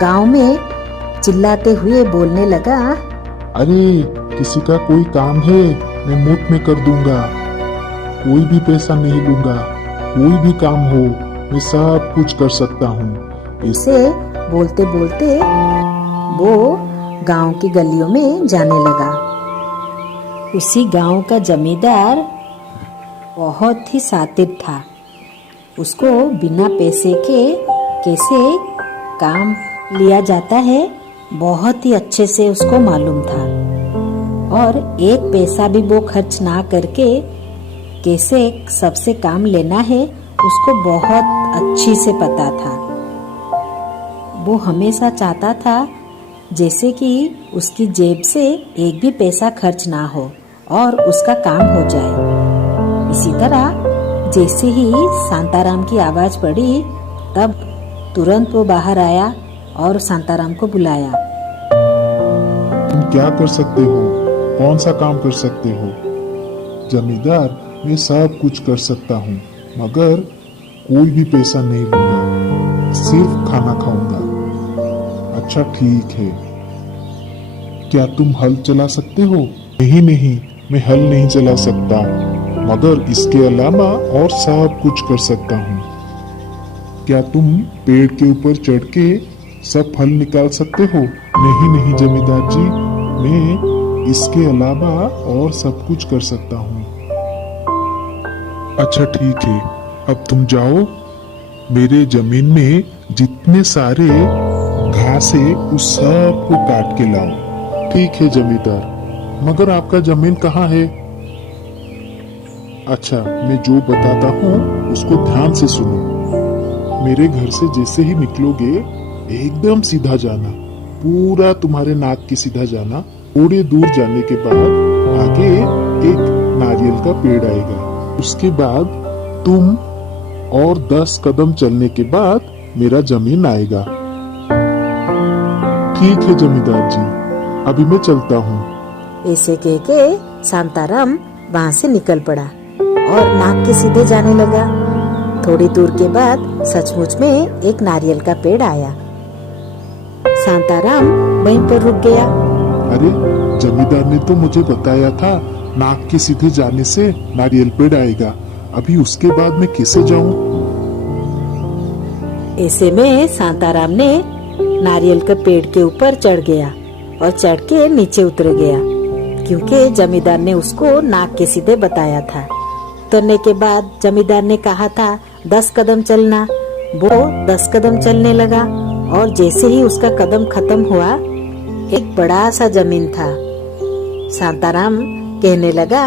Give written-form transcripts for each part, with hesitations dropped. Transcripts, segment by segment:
गांव में चिल्लाते हुए बोलने लगा, अरे किसी का कोई काम है मैं मुफ्त में कर दूंगा, कोई भी पैसा नहीं लूंगा, कोई भी काम हो मैं सब कुछ कर सकता हूँ। इसे बोलते बोलते वो गांव की गलियों में जाने लगा। उसी गांव का जमींदार बहुत ही शातिर था। उसको बिना पैसे के कैसे काम लिया जाता है बहुत ही अच्छे से उसको मालूम था, और एक पैसा भी वो खर्च ना करके कैसे सबसे काम लेना है उसको बहुत अच्छी से पता था। वो हमेशा चाहता था जैसे कि उसकी जेब से एक भी पैसा खर्च ना हो और उसका काम हो जाए। इसी तरह जैसे ही शांताराम की आवाज पड़ी तब तुरंत वो बाहर आया और शांताराम को बुलाया। तुम क्या कर सकते हो, कौन सा काम कर सकते हो? जमींदार मैं सब कुछ कर सकता हूँ मगर कोई भी पैसा नहीं लूंगा, सिर्फ खाना खाऊंगा। अच्छा ठीक है, क्या तुम हल चला सकते हो? नहीं नहीं, मैं हल नहीं चला सकता मगर इसके अलावा और सब कुछ कर सकता हूँ। क्या तुम पेड़ के ऊपर चढ़ के सब फल निकाल सकते हो? नहीं नहीं जमींदार जी, मैं इसके अलावा और सब कुछ कर सकता हूँ। अच्छा ठीक है, अब तुम जाओ, मेरे जमीन में जितने सारे घास है उस सब को काट के लाओ। ठीक है जमींदार, मगर आपका जमीन कहाँ है? अच्छा, मैं जो बताता हूँ उसको ध्यान से सुनो। मेरे घर से जैसे ही निकलोगे एकदम सीधा जाना, पूरा तुम्हारे नाक की सीधा जाना। थोड़ी दूर जाने के बाद आगे एक नारियल का पेड़ आएगा। उसके बाद तुम और 10 कदम चलने के बाद मेरा जमीन आएगा। ठीक है जमींदार जी, अभी मैं चलता हूँ। ऐसे कह के शांताराम वहाँ से निकल पड़ा और नाक के सीधे जाने लगा। थोड़ी दूर के बाद सचमुच में एक नारियल का पेड़ आया। शांताराम वहीं पर रुक गया। अरे जमींदार ने तो मुझे बताया था नाक के सीधे जाने से नारियल पेड़ आएगा, अभी उसके बाद मैं कैसे जाऊं? ऐसे में शांताराम ने नारियल के पेड़ के ऊपर चढ़ गया और चढ़ के नीचे उतर गया, क्योंकि जमींदार ने उसको नाक के सीधे बताया था। उतरने के बाद जमींदार ने कहा था 10 कदम चलना। वो 10 कदम चलने लगा और जैसे ही उसका कदम खत्म हुआ एक बड़ा सा जमीन था। शांताराम कहने लगा,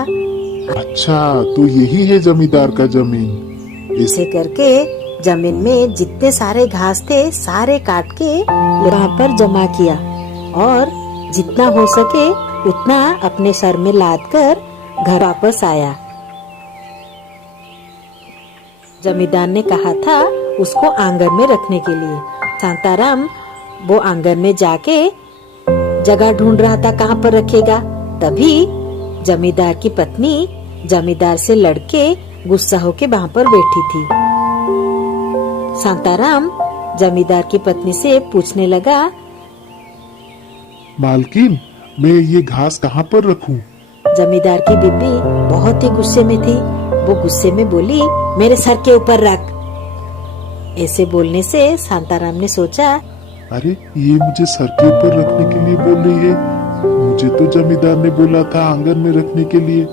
अच्छा तो यही है जमींदार का जमीन। ऐसे करके जमीन में जितने सारे घास थे सारे काट के वहाँ पर जमा किया और जितना हो सके उतना अपने सर में लाद कर घर वापस आया। जमींदार ने कहा था उसको आंगन में रखने के लिए। शांताराम वो आंगन में जाके जगह ढूंढ रहा था कहाँ पर रखेगा। तभी जमींदार की पत्नी जमींदार से लड़के गुस्सा होके वहाँ पर बैठी थी। शांताराम जमींदार की पत्नी से पूछने लगा, मालकिन मैं ये घास कहाँ पर रखूं? जमींदार की बीबी बहुत ही गुस्से में थी। वो गुस्से में बोली, मेरे सर के ऊपर रख। ऐसे बोलने से शांताराम ने सोचा, अरे ये मुझे सर के ऊपर रखने के लिए बोल रही है, मुझे तो जमींदार ने बोला था आंगन में रखने के लिए।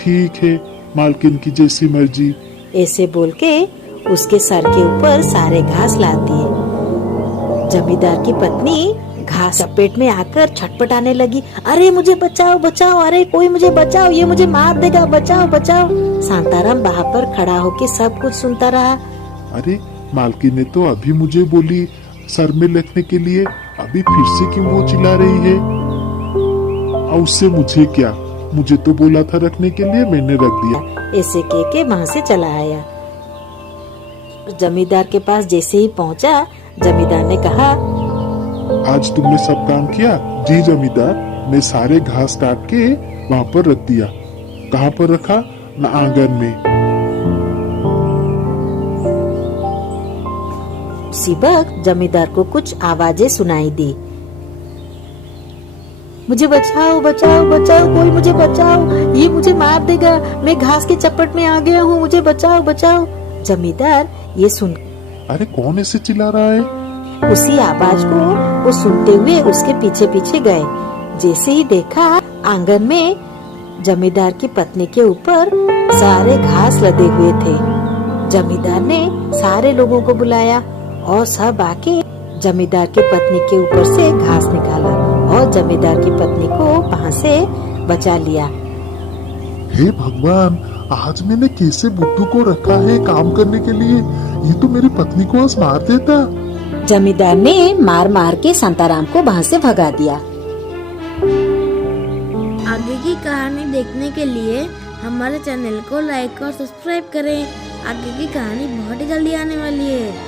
ठीक है, मालकिन की जैसी मर्जी। ऐसे बोल के उसके सर के ऊपर सारे घास ला दिए। जमींदार की पत्नी घास चपेट में आकर छटपटाने लगी, अरे मुझे बचाओ बचाओ, अरे कोई मुझे बचाओ, ये मुझे मार देगा, बचाओ बचाओ। शांताराम वहाँ पर खड़ा होके सब कुछ सुनता रहा। अरे मालकिन ने तो अभी मुझे बोली सर में रखने के लिए, अभी फिर से क्यों वो चिल्ला रही है? और उससे मुझे क्या, मुझे तो बोला था रखने के लिए, मैंने रख दिया। ऐसे कह के वहाँ से चला आया। जमींदार के पास जैसे ही पहुँचा, जमींदार ने कहा, आज तुमने सब काम किया? जी जमींदार, मैं सारे घास काट के वहाँ पर रख दिया। कहाँ पर रखा? ना आंगन में। उसी वक्त जमींदार को कुछ आवाजें सुनाई दी। मुझे बचाओ बचाओ बचाओ, कोई मुझे बचाओ, ये मुझे मार देगा, मैं घास के चपट में आ गया हूँ, मुझे बचाओ बचाओ। जमींदार ये सुन, अरे कौन ऐसे चिल्ला रहा है? उसी आवाज को वो सुनते हुए उसके पीछे पीछे गए। जैसे ही देखा, आंगन में जमींदार की पत्नी के ऊपर सारे घास लदे हुए थे। जमींदार ने सारे लोगों को बुलाया और सब आके जमींदार की पत्नी के ऊपर से घास निकाला और जमींदार की पत्नी को वहाँ से बचा लिया। हे भगवान, आज मैंने कैसे बुद्धू को रखा है काम करने के लिए, ये तो मेरी पत्नी को आज मार देता। जमींदार ने मार मार के शांताराम को वहाँ से भगा दिया। आगे की कहानी देखने के लिए हमारे चैनल को लाइक और सब्सक्राइब करें। आगे की कहानी बहुत ही जल्दी आने वाली है।